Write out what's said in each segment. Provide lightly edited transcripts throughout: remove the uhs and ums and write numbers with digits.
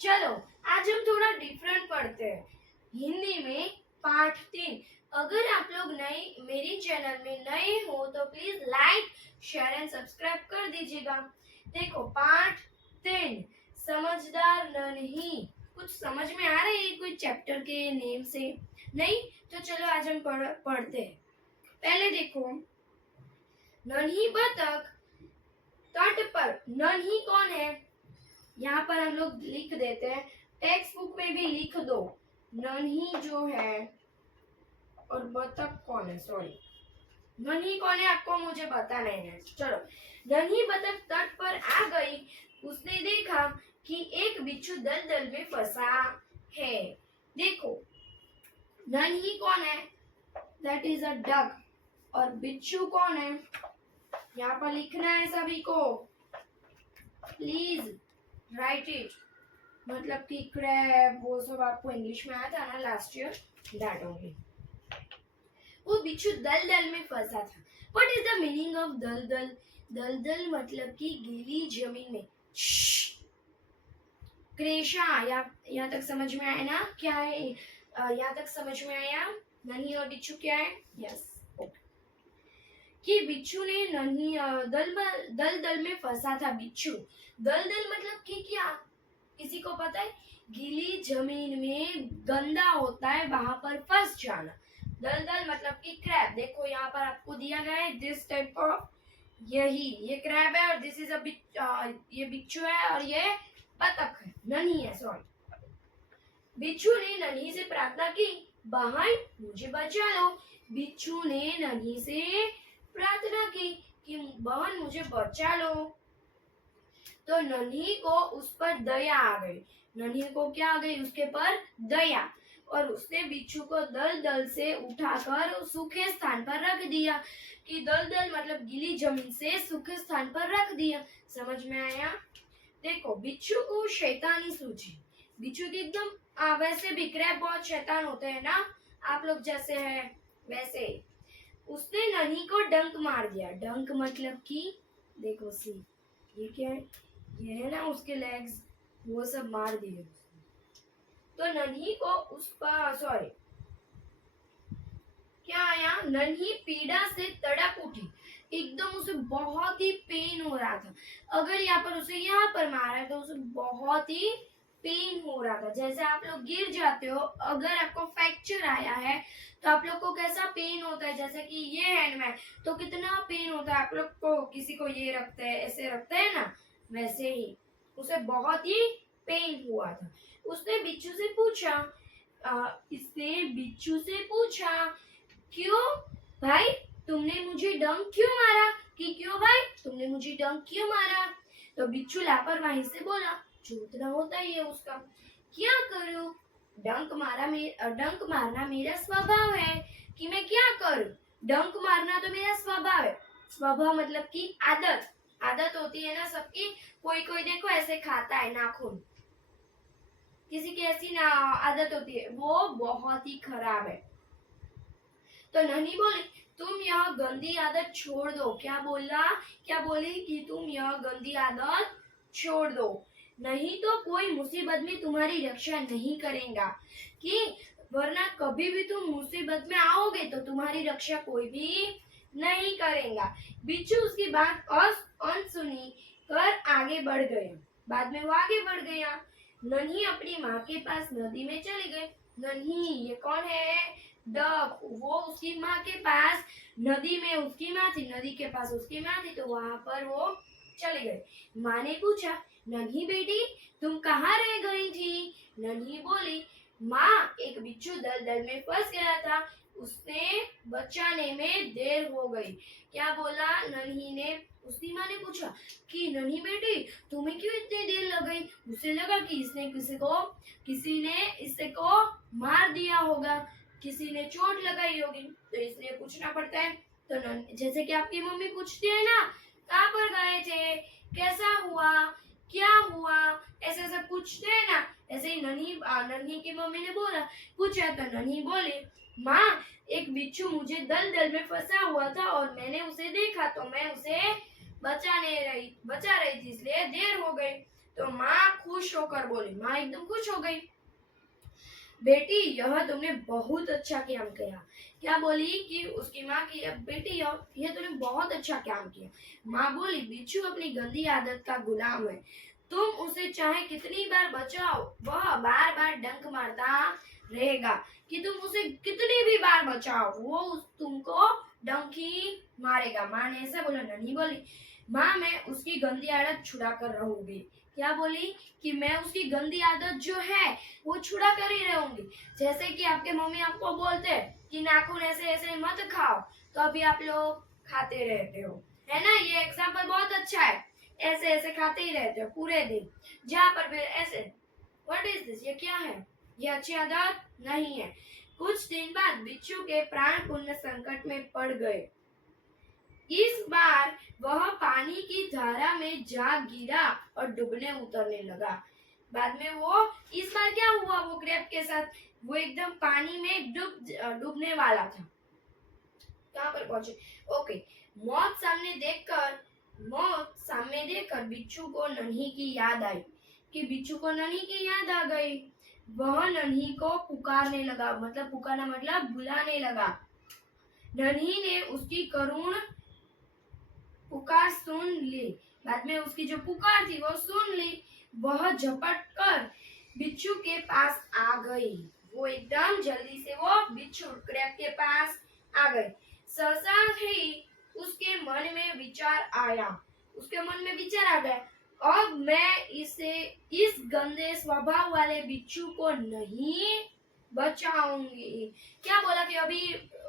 चलो आज हम थोड़ा डिफरेंट पढ़ते हैं हिंदी में पाठ 3। अगर आप लोग नए मेरी चैनल में नए हो तो please like share and subscribe कर दीजिएगा। देखो पाठ 3 समझदार नहीं। कुछ समझ में आ रही है कोई चैप्टर के नेम से? नहीं तो चलो आज हम पढ़ते हैं। पहले देखो नन्ही बतख तट पर। नन्ही कौन है? यहाँ पर हम लोग लिख देते हैं, टेक्स्ट बुक में भी लिख दो नन्ही जो है और बतख कौन है। सॉरी नन्ही कौन है आपको मुझे बताना है। चलो नन्ही बतख तट पर आ गई। उसने देखा कि एक बिच्छू दलदल में फंसा है। देखो नन्ही कौन है? That is a duck. और बिच्छू कौन है? यहाँ पर लिखना है सभी को, प्लीज राइट इट। मतलब कि क्रैब वो सब आपको इंग्लिश में आया था ना लास्ट ईयर, दैट ओनली। वो बिच्छू दलदल में फंसा था। What is the meaning of दलदल? दलदल मतलब कि गीली जमीन में। क्रेशा यहाँ तक समझ में आया ना? क्या है यहाँ तक समझ में आया? नन्ही और बिच्छू क्या है? यस कि बिच्छू ने नन्ही दलदल में फंसा था। बिच्छू दलदल मतलब कि क्या किसी को पता है? गीली जमीन में गंदा होता है वहां पर फंस जाना। दलदल मतलब कि क्रैब। देखो यहाँ पर आपको दिया गया है दिस टाइप ऑफ, यही ये क्रैब है और दिस इज अ ये बिच्छू है और ये बतख है, नन्ही है। सॉरी बिच्छू ने नन्ही से प्रार्थना की, बहन मुझे बचा लो। बिच्छू ने नन्ही से प्रार्थना की कि बहन मुझे बचा लो। तो नन्ही को उस पर दया आ गई। नन्ही को क्या आ गई? उसके पर दया। और उसने बिच्छू को दलदल से उठाकर सूखे स्थान पर रख दिया। कि दलदल मतलब गीली जमीन से सूखे स्थान पर रख दिया। समझ में आया? देखो बिच्छू को शैतानी सूझी। बिच्छू की एकदम वैसे भी क्रैब बहुत शैतान होते हैं ना, आप लोग जैसे है वैसे। उसने नन्ही को डंक मार दिया। डंक मतलब कि देखो सी ये क्या है? ये है ना उसके लेग्स, वो सब मार दिए। तो नन्ही को उस पर सॉरी क्या आया? नन्ही पीड़ा से तड़प उठी। एकदम उसे बहुत ही पेन हो रहा था। अगर यहाँ पर उसे यहाँ पर मारा है तो उसे बहुत ही पेन हो रहा था। जैसे आप लोग गिर जाते हो, अगर आपको फ्रैक्चर आया है तो आप लोग को कैसा पेन होता है? जैसे कि ये हैंड में तो कितना पेन होता है आप लोग को। किसी को ये रखते हैं, ऐसे रखते हैं ना, वैसे ही उसे बहुत ही पेन हुआ था। उसने बिच्छू से पूछा क्यों भाई तुमने मुझे डंक क्यों मारा? कि क्यों भाई तुमने मुझे डंक क्यों मारा? तो बिच्छू लापरवाही से बोला, चोट ना होता ही है उसका, क्या करूं? डंक मारना मेरा स्वभाव है। कि मैं क्या करूं? डंक मारना तो मेरा स्वभाव है। स्वभाव मतलब कि आदत। आदत होती है ना सबकी। कोई कोई देखो ऐसे खाता है नाखून, किसी की ऐसी ना आदत होती है, वो बहुत ही खराब है। तो नन्ही बोली तुम यह गंदी आदत छोड़ दो। क्या बोला? क्या बोली? कि तुम यह गंदी आदत छोड़ दो, नहीं तो कोई मुसीबत में तुम्हारी रक्षा नहीं करेगा। कि वरना कभी भी तुम मुसीबत में आओगे तो तुम्हारी रक्षा कोई भी नहीं करेगा। बिच्छू उसकी बात अनसुनी कर आगे बढ़ गया। बाद में वो आगे बढ़ गया। नन्ही अपनी माँ के पास नदी में चली गई। नन्ही ये कौन है? डक। वो उसकी माँ के पास, नदी में उसकी माँ थी, नदी के पास उसकी माँ थी, तो वहां पर वो चले गए। माँ ने पूछा, नन्ही बेटी तुम कहाँ रह गई थी? नन्ही बोली, माँ एक बिच्छू दलदल में फंस गया था, उसने बचाने में देर हो गई। क्या बोला नन्ही ने? उसकी माँ ने पूछा कि नन्ही बेटी तुम्हें क्यों इतनी देर लग गई? उसे लगा कि किसी ने इसे को मार दिया होगा, किसी ने चोट लगाई होगी, तो इसलिए पूछना पड़ता है। तो जैसे कि आपकी मम्मी पूछती है ना, कहाँ पर गए थे, कैसा हुआ, क्या हुआ, ऐसे सब पूछते हैं ना, ऐसे ही नन्ही की मम्मी ने पूछा तो नन्ही बोली, माँ एक बिच्छू मुझे दलदल में फंसा हुआ था और मैंने उसे देखा तो मैं उसे बचा रही थी, इसलिए देर हो गई। तो माँ खुश होकर बोली, माँ एकदम खुश हो गई, बेटी यह तुमने बहुत अच्छा काम किया। क्या बोली कि उसकी माँ की, बेटी यह तूने बहुत अच्छा काम किया। माँ बोली, बिच्छू अपनी गंदी आदत का गुलाम है, तुम उसे चाहे कितनी बार बचाओ वह बार बार डंक मारता रहेगा। कि तुम उसे कितनी भी बार बचाओ वो तुमको डंक ही मारेगा। माँ ने ऐसा बोला। नन्ही बोली, माँ मैं उसकी गंदी आदत छुड़ा कर रहूंगी। क्या बोली कि मैं उसकी गंदी आदत जो है वो छुड़ा कर ही रहूंगी। जैसे कि आपके मम्मी आपको बोलते हैं कि नाखून ऐसे ऐसे मत खाओ, तो अभी आप लोग खाते रहते हो, है ना। ये एग्जाम्पल बहुत अच्छा है, ऐसे ऐसे खाते ही रहते हो पूरे दिन, जहाँ पर भी ऐसे। व्हाट इज दिस, ये क्या है, ये अच्छी आदत नहीं है। कुछ दिन बाद बिच्छू के प्राण पुण्य संकट में पड़ गए। इस बार वह पानी की धारा में जा गिरा और डूबने उतरने लगा। बाद में वो, इस बार क्या हुआ वो ग्रेप के साथ, वो एकदम पानी में डूबने वाला था। कहाँ पर पहुंचे, ओके। मौत सामने देखकर बिच्छू को नन्ही की याद आई। कि बिच्छू को नन्ही की याद आ गई। वह नन्ही को पुकारने लगा, मतलब पुकारना मतलब बुलाने लगा। नन्ही ने उसकी करुण पुकार सुन ली। बाद में उसकी जो पुकार थी वो सुन ली। वह झपट कर बिच्छू के पास आ गई। वो एकदम जल्दी से वो बिच्छू क्रैब के पास आ गई। सहसा ही उसके मन में विचार आया। उसके मन में विचार आ गया, अब मैं इस गंदे स्वभाव वाले बिच्छू को नहीं बचाऊंगी। क्या बोला कि अभी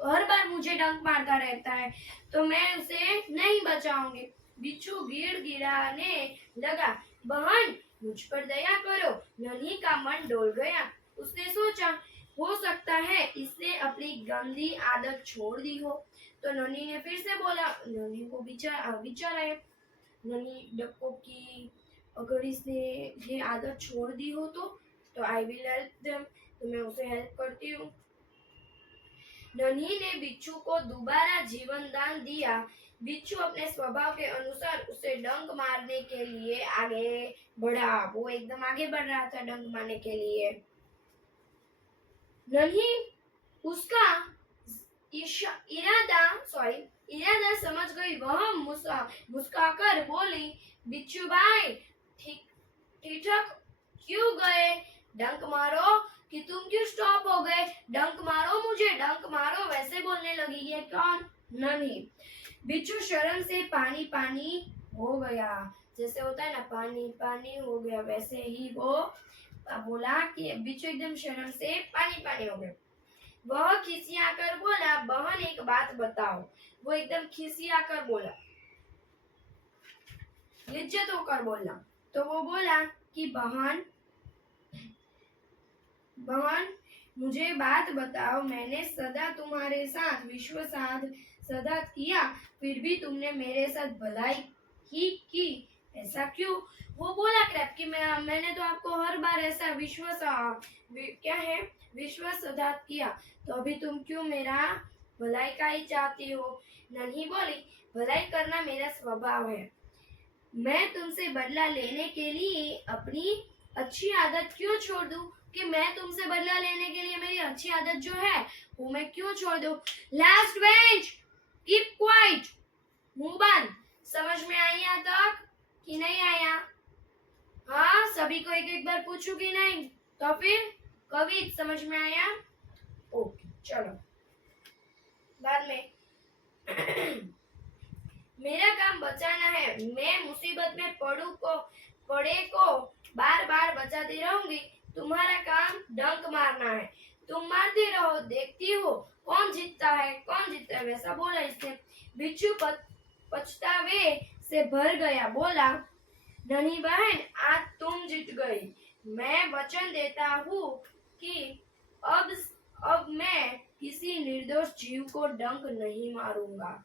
हर बार मुझे डंक मारता रहता है, तो मैं उसे नहीं बचाऊंगी। बिच्छू गिड़गिड़ाने लगा, बहन मुझ पर दया करो। नन्ही का मन डोल गया। उसने सोचा, हो सकता है इसने अपनी गंदी आदत छोड़ दी हो। तो नन्ही ने फिर से बोला, नन्ही को विचार आया, नन्ही डक्को की अगर इसने ये आदत छोड़ दी हो तो आई विल हेल्प देम, तो मैं उसे हेल्प करती हूँ। नन्ही ने बिच्छू को दोबारा जीवन दान दिया। बिच्छू अपने स्वभाव के अनुसार उसे डंक मारने के लिए आगे बढ़ा। वो एकदम आगे बढ़ रहा था डंक मारने के लिए। नन्ही उसका इरादा समझ गई। वह मुस्कुराकर बोली, बिच्छू भाई ठिठक क्यों गए, डंक मारो। कि तुम क्यों स्टॉप हो गए, डंक मारो, मुझे डंक मारो, वैसे बोलने लगी। ये कौन, नन्ही। बिच्छू शर्म से पानी पानी हो गया। जैसे होता है ना पानी पानी हो गया, वैसे ही वो बोला कि बिच्छू एकदम शर्म से पानी पानी हो गया। वह खिसियाकर बोला, बहन एक बात बताओ। वो एकदम खिसियाकर बोला, लिज्जत होकर बोला। तो वो बोला कि बहन मुझे बात बताओ, मैंने सदा तुम्हारे साथ विश्वास सदा किया, फिर भी तुमने मेरे साथ भलाई ही की, ऐसा क्यों। वो बोला क्रैब कि मैंने तो आपको हर बार ऐसा विश्वास सदा किया, तो अभी तुम क्यों मेरा भलाई का ही चाहती हो। नन्ही बोली, भलाई करना मेरा स्वभाव है, मैं तुमसे बदला लेने के लिए अपनी अच्छी आदत क्यों छोड़ दूं। कि मैं तुमसे बदला लेने के लिए मेरी अच्छी आदत जो है वो मैं क्यों छोड़ दूं। लास्ट बेंच कीप क्वाइट, मुंह बंद। समझ में आई यहाँ तक कि नहीं आया। हाँ, सभी को एक एक बार पूछू कि नहीं, तो फिर कभी समझ में आया। ओके चलो, बाद में मेरा काम बचाना है, मैं मुसीबत में पड़े को बार बार बचाती रहूंगी। तुम्हारा काम डंक मारना है, तुम मारती रहो, देखती हो कौन जीतता है वैसा बोला इसने। बिच्छू पछतावे से भर गया, बोला, नन्ही बहन आज तुम जीत गई। मैं वचन देता हूँ कि अब मैं किसी निर्दोष जीव को डंक नहीं मारूंगा।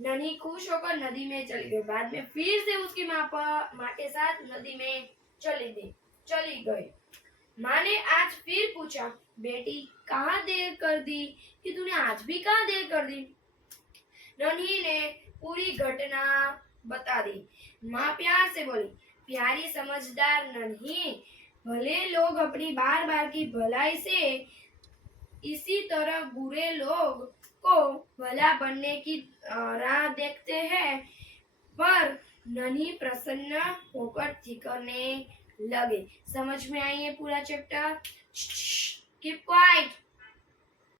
नन्ही खुश होकर नदी में चली गई। बाद में फिर से उसकी माँ के साथ नदी में चली गई। माँ ने आज फिर पूछा, बेटी कहाँ देर कर दी, कि तूने आज भी कहाँ देर कर दी। नन्ही ने पूरी घटना बता दी। माँ प्यार से बोली, प्यारी समझदार नहीं। भले लोग अपनी बार बार की भलाई से इसी तरह बुरे लोग को भला बनने की राह देखते हैं, पर नन्ही प्रसन्न होकर ठिकरने लगे। समझ में आई है पूरा चैप्टर? Keep quiet.